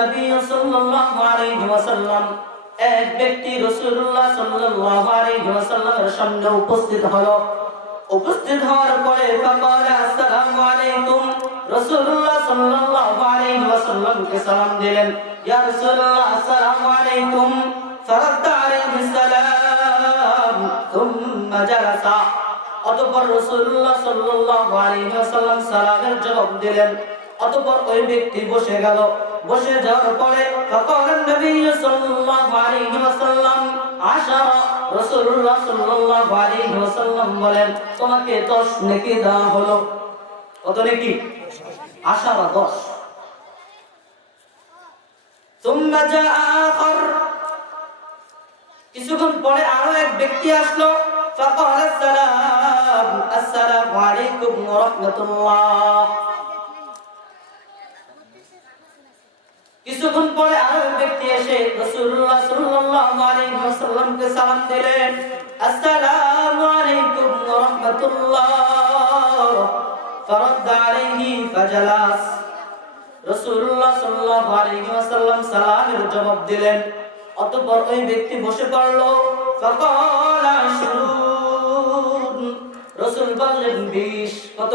নবী সাল্লাল্লাহু আলাইহি ওয়াসাল্লাম, এক ব্যক্তি রাসূলুল্লাহ সাল্লাল্লাহু আলাইহি ওয়াসাল্লামের সামনে উপস্থিত হলো। উপস্থিত হওয়ার পরে ফাকালা আসসালামু আলাইকুম, রাসূলুল্লাহ সাল্লাল্লাহু আলাইহি ওয়াসাল্লামকে সালাম দিলেন, ইয়া রাসূলুল্লাহ আসসালামু আলাইকুম। ফারাদ্দা আলাইহি সালাম থুম্মা জালাসা। অতঃপর রাসূলুল্লাহ সাল্লাল্লাহু আলাইহি ওয়াসাল্লাম সালামের জবাব দিলেন। অতঃপর ওই ব্যক্তি বসে গেল। বসে যাওয়ার পরে ফাকালা নবী সাল্লাল্লাহু আলাইহি ওয়াসাল্লাম আশারা, রাসূলুল্লাহ সাল্লাল্লাহু আলাইহি ওয়াসাল্লাম বলেন, তোমাকে 10 নেকি দেওয়া হলো। কত নেকি? আশারা, 10। সুম্মা জাআ আখার, কিছুক্ষণ পরে আরো এক ব্যক্তি আসলো। ফাকালা আসসালামু আলাইকুম ওয়া রাহমাতুল্লাহ। কিছুক্ষণ পরে আরো এক ব্যক্তি এসে রাসূলুল্লাহ সাল্লাল্লাহু আলাইহি ওয়াসাল্লামকে সালাম দিলেন, আসসালামু আলাইকুম ওয়া রাহমাতুল্লাহ। ফারাদ্দা আলাইহি ফাজালাস, রাসূলুল্লাহ সাল্লাল্লাহু আলাইহি ওয়াসাল্লাম সালামের জবাব দিলেন। অতঃপর ওই ব্যক্তি বসে পড়ল। ফাকালা আশরুন, রাসূল বললেন 20। কত?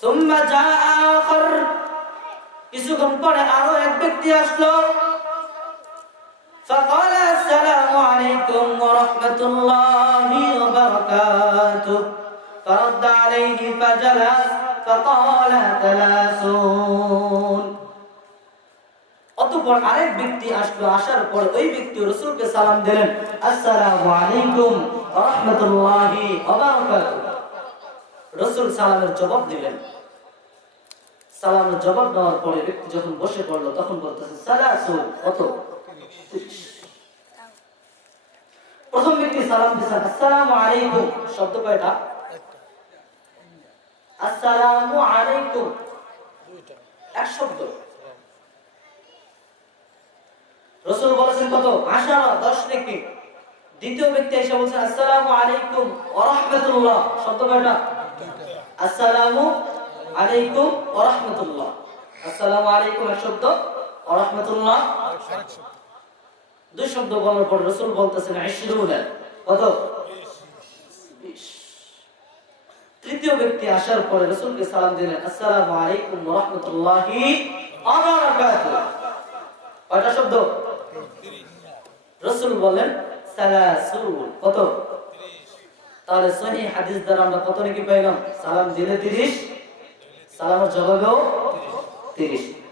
সুম্মা জাআ আখার, কিছুক্ষণ পরে আরো এক ব্যক্তি আসলো। ফাকালা আসসালামু আলাইকুম ওয়া রাহমাতুল্লাহি ওয়া বারাকাতুহু। ফারাদ্দা আলাইহি ফাজালাস ফাকালা তালাসুন। অতঃপর আরেক ব্যক্তি আসলো। আসার পর ওই ব্যক্তি রাসূলকে সালাম দিলেন, আসসালামু আলাইকুম ওয়া রাহমাতুল্লাহি ওয়া বারাকাতুহু। রাসূল সালামের জবাব দিলেন। সালামের জবাব দেওয়ার পরে ব্যক্তি যখন বসে পড়লো তখন বলতেছে সালাসুন, কত? 30। প্রথম ব্যক্তি সালাম দিয়েছেন আসসালামু আলাইকুম, শব্দ কয়টা? আসসালামু আলাইকুম এক শব্দ। রাসূল বলেছেন কত? আশারা, 10 নেকি। দ্বিতীয় ব্যক্তি এসে বলছেন আসসালামু আলাইকুম ওয়া রাহমাতুল্লাহ, শব্দ কয়টা? আসসালামু আলাইকুম ওয়া রাহমাতুল্লাহ। আসসালামু আলাইকুম এক শব্দ, ওয়া রাহমাতুল্লাহ 2 শব্দ বলার পর রাসূল বলতেছেন 20। কত? 20। তৃতীয় ব্যক্তি আসার পরে রাসূলকে সালাম দিলেন, আসসালামু আলাইকুম ওয়া রাহমাতুল্লাহি ওয়া বারাকাতুহু। কয়টা শব্দ? 30। রাসূল বলেন সালাসুন, কত? 30। তাহলে সহিহ হাদিস দ্বারা আমরা কত নেকি পাইলাম? সালাম দিলে 30, সালামের জবাবেও 30।